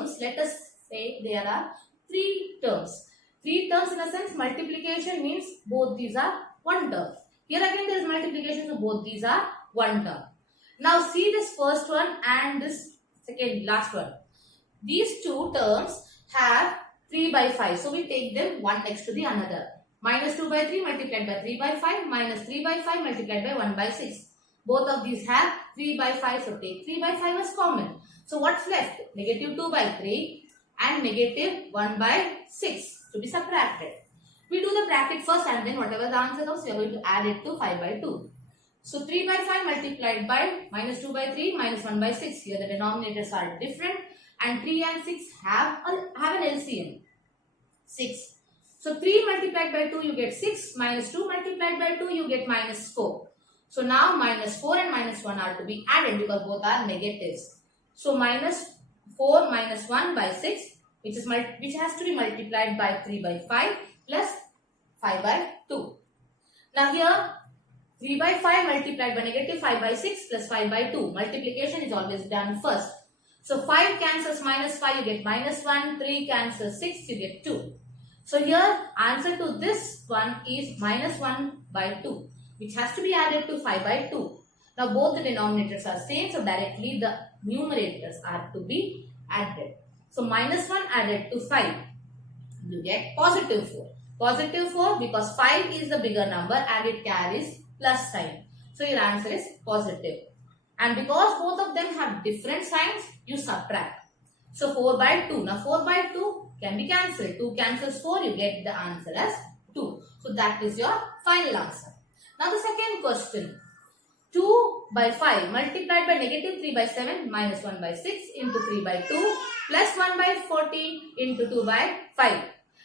terms, let us say there are 3 terms. 3 terms in a sense, multiplication means both these are 1 term. Here again there is multiplication, so both these are 1 term. Now see this first one and this second last one. These 2 terms have 3 by 5. So we take them one next to the another. Minus 2 by 3 multiplied by 3 by 5 minus 3 by 5 multiplied by 1 by 6. Both of these have 3 by 5. So take 3 by 5 as common. So what's left? Negative 2 by 3 and negative 1 by 6 to be subtracted. We do the bracket first and then whatever the answer comes, we are going to add it to 5 by 2. So 3 by 5 multiplied by minus 2 by 3 minus 1 by 6. Here the denominators are different and 3 and 6 have an LCM. 6. So 3 multiplied by 2 you get 6 minus 2 multiplied by 2 you get minus 4. So now minus 4 and minus 1 are to be added because both are negatives. So minus 4 minus 1 by 6 which has to be multiplied by 3 by 5 plus 5 by 2. Now here 3 by 5 multiplied by negative 5 by 6 plus 5 by 2. Multiplication is always done first. So 5 cancels minus 5 you get minus 1. 3 cancels 6 you get 2. So here answer to this one is minus 1 by 2 which has to be added to 5 by 2. Now both the denominators are same, so directly the numerators are to be added. So minus 1 added to 5 you get positive 4. Positive 4 because 5 is the bigger number and it carries plus sign. So your answer is positive. And because both of them have different signs, you subtract. So 4 by 2. Now 4 by 2 can be cancelled. 2 cancels 4, you get the answer as 2. So that is your final answer. Now the second question. 2 by 5 multiplied by negative 3 by 7 minus 1 by 6 into 3 by 2 plus 1 by 14 into 2 by 5.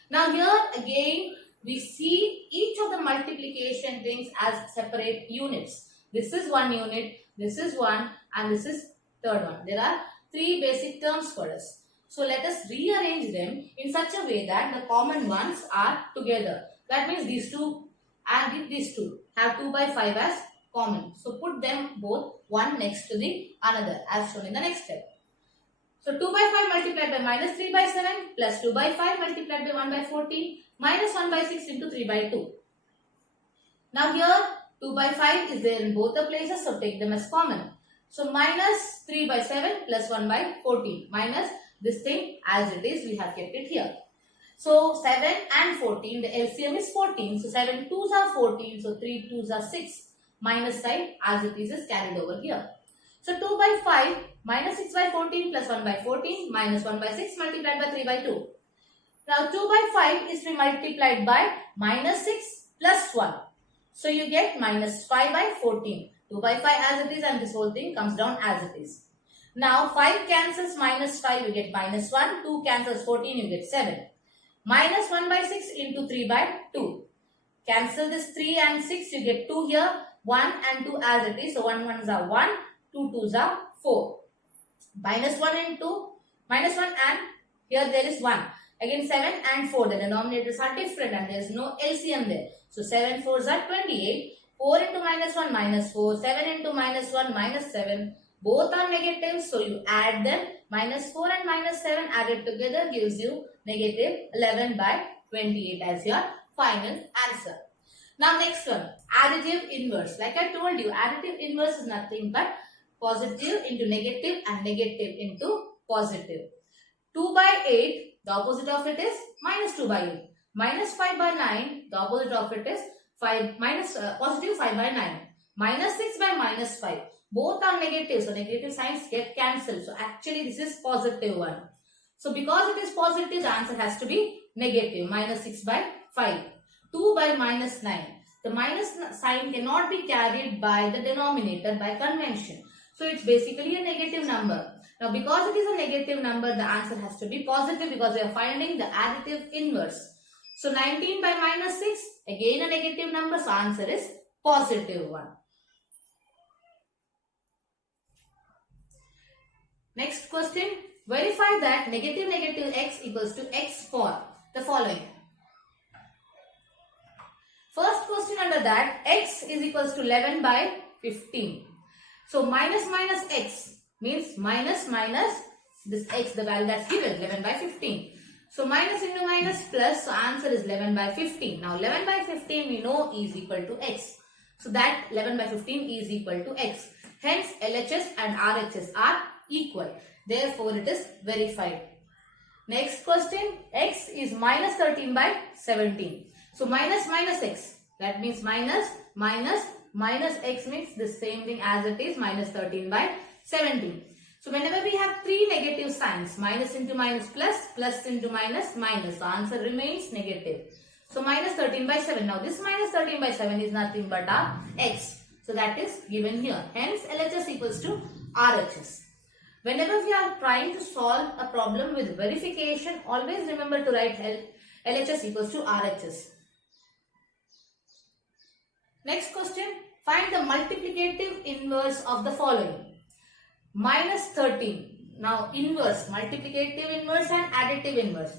Now here again we see each of the multiplication things as separate units. This is 1 unit, this is 1 and this is third one. There are 3 basic terms for us. So let us rearrange them in such a way that the common ones are together. That means these 2 and these 2 have 2 by 5 as common. So put them both one next to the another as shown in the next step. So 2 by 5 multiplied by minus 3 by 7 plus 2 by 5 multiplied by 1 by 14 minus 1 by 6 into 3 by 2. Now here 2 by 5 is there in both the places, so take them as common. So minus 3 by 7 plus 1 by 14 minus this thing as it is, we have kept it here. So 7 and 14, the LCM is 14. So 7 2s are 14, so 3 2s are 6. Minus sign as it is carried over here. So 2 by 5 minus 6 by 14 plus 1 by 14 minus 1 by 6 multiplied by 3 by 2. Now 2 by 5 is to be multiplied by minus 6 plus 1. So you get minus 5 by 14. 2 by 5 as it is and this whole thing comes down as it is. Now 5 cancels minus 5 you get minus 1. 2 cancels 14 you get 7. Minus 1 by 6 into 3 by 2. Cancel this 3 and 6 you get 2 here. 1 and 2 as it is. So 1 1s are 1. 2 2s are 4. Minus 1 and 2. Minus 1 and here there is 1. Again 7 and 4. The denominators are different and there is no LCM there. So 7 4s are 28. 4 into minus 1 minus 4. 7 into minus 1 minus 7. Both are negative. So you add them. Minus 4 and minus 7 added together gives you negative 11 by 28 as your final answer. Now next one. Additive inverse. Like I told you, additive inverse is nothing but positive into negative and negative into positive. 2 by 8, the opposite of it is minus 2 by 8. Minus 5 by 9, the opposite of it is positive 5 by 9. Minus 6 by minus 5. Both are negative, so negative signs get cancelled. So actually this is positive one. So because it is positive, the answer has to be negative. Minus 6 by 5. 2 by minus 9. The minus sign cannot be carried by the denominator by convention. So it's basically a negative number. Now because it is a negative number, the answer has to be positive because we are finding the additive inverse. So 19 by minus 6, again a negative number, so answer is positive one. Next question, verify that negative negative x equals to x for the following. First question under that, x is equals to 11 by 15. So minus minus x means minus minus this x, the value that's given, 11 by 15. So minus into minus plus, so answer is 11 by 15. Now 11 by 15 we know is equal to x. So that 11 by 15 is equal to x. Hence LHS and RHS are equal. Therefore it is verified. Next question, x is minus 13 by 17. So minus minus x, that means minus x means the same thing as it is minus 13 by 17. So whenever we have three negative signs, minus into minus plus, plus into minus minus, the answer remains negative. So minus 13 by 7. Now this minus 13 by 7 is nothing but our x. So that is given here. Hence LHS equals to RHS. Whenever we are trying to solve a problem with verification, always remember to write LHS equals to RHS. Next question, find the multiplicative inverse of the following. Minus 13. Now inverse, multiplicative inverse and additive inverse.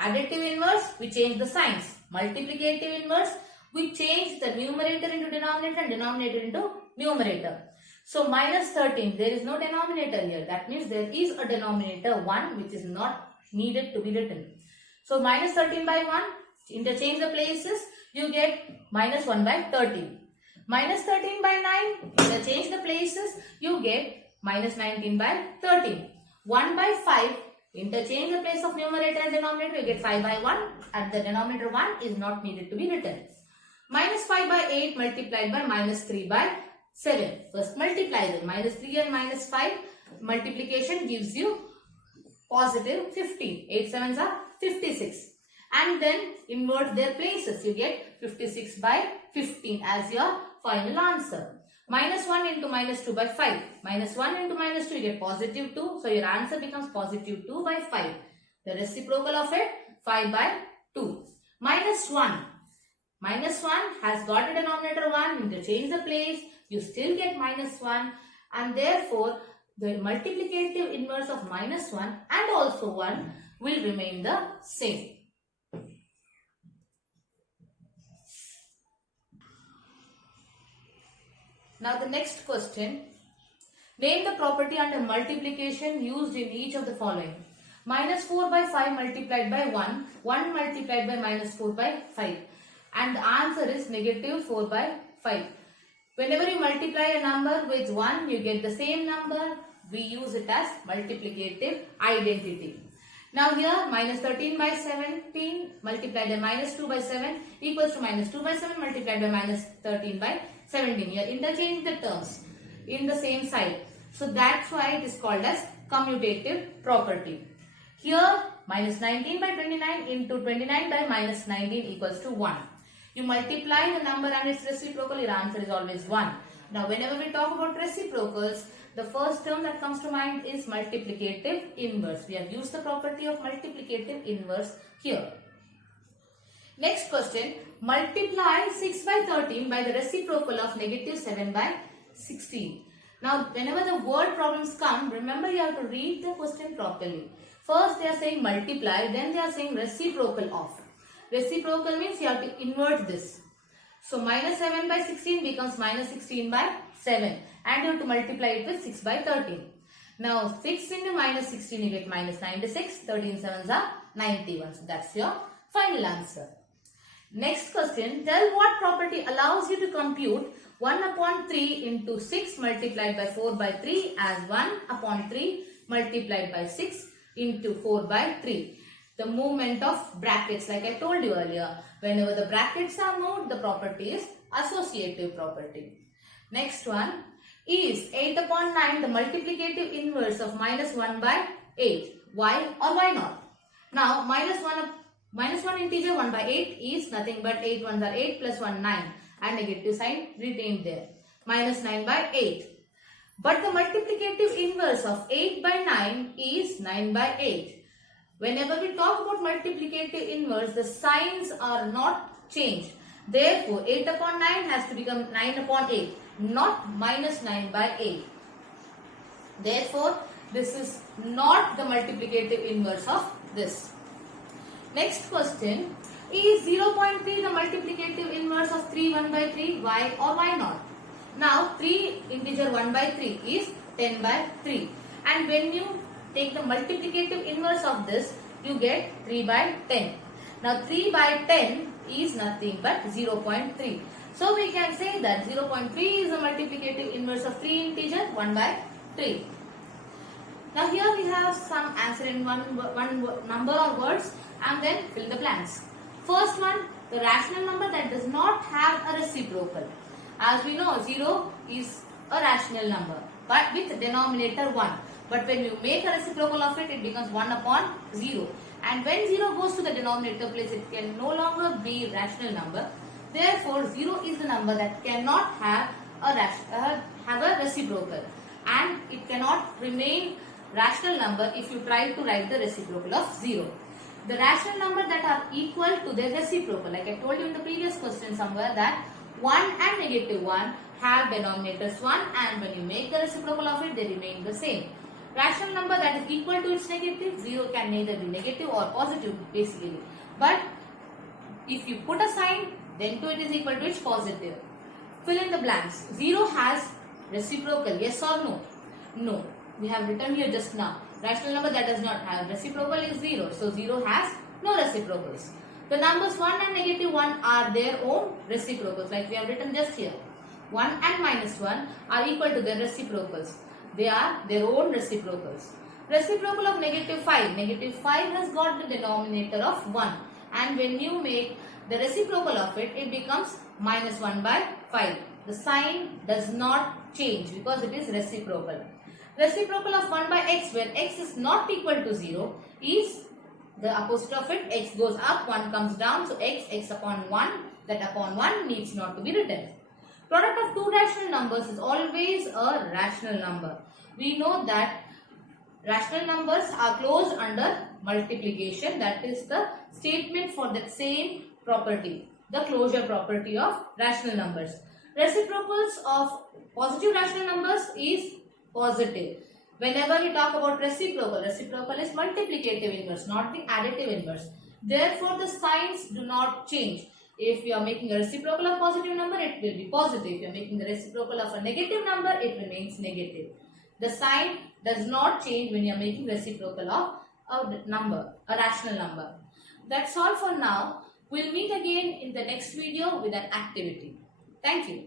Additive inverse, we change the signs. Multiplicative inverse, we change the numerator into denominator and denominator into numerator. So minus 13, there is no denominator here. That means there is a denominator 1 which is not needed to be written. So minus 13 by 1, interchange the places, you get minus 1 by 13. Minus 13 by 9, interchange the places, you get minus 19 by 13. 1 by 5, interchange the place of numerator and denominator, you get 5 by 1 and the denominator 1 is not needed to be written. Minus 5 by 8 multiplied by minus 3 by 7. First multiply them. Minus 3 and minus 5 multiplication gives you positive 15. 8 sevens are 56. And then invert their places. You get 56 by 15 as your final answer. Minus 1 into minus 2 by 5. Minus 1 into minus 2 you get positive 2. So your answer becomes positive 2 by 5. The reciprocal of it 5 by 2. Minus 1. Minus 1 has got a denominator 1. Interchange the place. You still get minus 1 and therefore the multiplicative inverse of minus 1 and also 1 will remain the same. Now the next question, name the property under multiplication used in each of the following. Minus 4 by 5 multiplied by 1, 1 multiplied by minus 4 by 5 and the answer is negative 4 by 5. Whenever you multiply a number with 1, you get the same number. We use it as multiplicative identity. Now here, minus 13 by 17 multiplied by minus 2 by 7 equals to minus 2 by 7 multiplied by minus 13 by 17. Here, interchange the terms in the same side. So that's why it is called as commutative property. Here, minus 19 by 29 into 29 by minus 19 equals to 1. You multiply the number and its reciprocal, your answer is always 1. Now, whenever we talk about reciprocals, the first term that comes to mind is multiplicative inverse. We have used the property of multiplicative inverse here. Next question, multiply 6 by 13 by the reciprocal of negative 7 by 16. Now, whenever the word problems come, remember you have to read the question properly. First, they are saying multiply, then they are saying reciprocal of. Reciprocal means you have to invert this. So minus 7 by 16 becomes minus 16 by 7 and you have to multiply it with 6 by 13. Now 6 into minus 16 you get minus 96, 13 sevens are 91. So that's your final answer. Next question, tell what property allows you to compute 1 upon 3 into 6 multiplied by 4 by 3 as 1 upon 3 multiplied by 6 into 4 by 3. The movement of brackets, like I told you earlier, whenever the brackets are moved, the property is associative property. Next one is 8 upon 9 the multiplicative inverse of minus 1 by 8. Why or why not? Now minus 1 integer 1 by 8 is nothing but 8 ones are 8 plus 1 9 and negative sign retained there. Minus 9 by 8. But the multiplicative inverse of 8 by 9 is 9 by 8. Whenever we talk about multiplicative inverse, the signs are not changed. Therefore, 8 upon 9 has to become 9 upon 8, not minus 9 by 8. Therefore, this is not the multiplicative inverse of this. Next question, is 0.3 the multiplicative inverse of 3 1 by 3? Why or why not? Now, 3 integer 1 by 3 is 10 by 3. And when you take the multiplicative inverse of this, you get 3 by 10. Now 3 by 10 is nothing but 0.3. So we can say that 0.3 is the multiplicative inverse of 3 integer 1 by 3. Now here we have some answer in one number or words and then fill the blanks. First one, the rational number that does not have a reciprocal. As we know, 0 is a rational number but with denominator 1. But when you make a reciprocal of it, it becomes 1 upon 0. And when 0 goes to the denominator place, it can no longer be a rational number. Therefore, 0 is the number that cannot have a reciprocal. And it cannot remain rational number if you try to write the reciprocal of 0. The rational number that are equal to their reciprocal, like I told you in the previous question somewhere, that 1 and negative 1 have denominators 1, and when you make the reciprocal of it, they remain the same. Rational number that is equal to its negative, 0 can neither be negative or positive basically. But if you put a sign, then to it is equal to its positive. Fill in the blanks. 0 has reciprocal, yes or no? No. We have written here just now. Rational number that does not have reciprocal is 0. So 0 has no reciprocals. The numbers 1 and negative 1 are their own reciprocals, like we have written just here. 1 and minus 1 are equal to their reciprocals. They are their own reciprocals. Reciprocal of negative 5. Negative 5 has got the denominator of 1. And when you make the reciprocal of it, it becomes minus 1 by 5. The sign does not change because it is reciprocal. Reciprocal of 1 by x, when x is not equal to 0, is the opposite of it. X goes up, 1 comes down. So x upon 1, that upon 1 needs not to be written. Product of two rational numbers is always a rational number. We know that rational numbers are closed under multiplication. That is the statement for that same property, the closure property of rational numbers. Reciprocals of positive rational numbers is positive. Whenever we talk about reciprocal is multiplicative inverse, not the additive inverse. Therefore, the signs do not change. If you are making a reciprocal of positive number, it will be positive. If you are making the reciprocal of a negative number, it remains negative. The sign does not change when you are making reciprocal of a number, a rational number. That's all for now. We'll meet again in the next video with an activity. Thank you.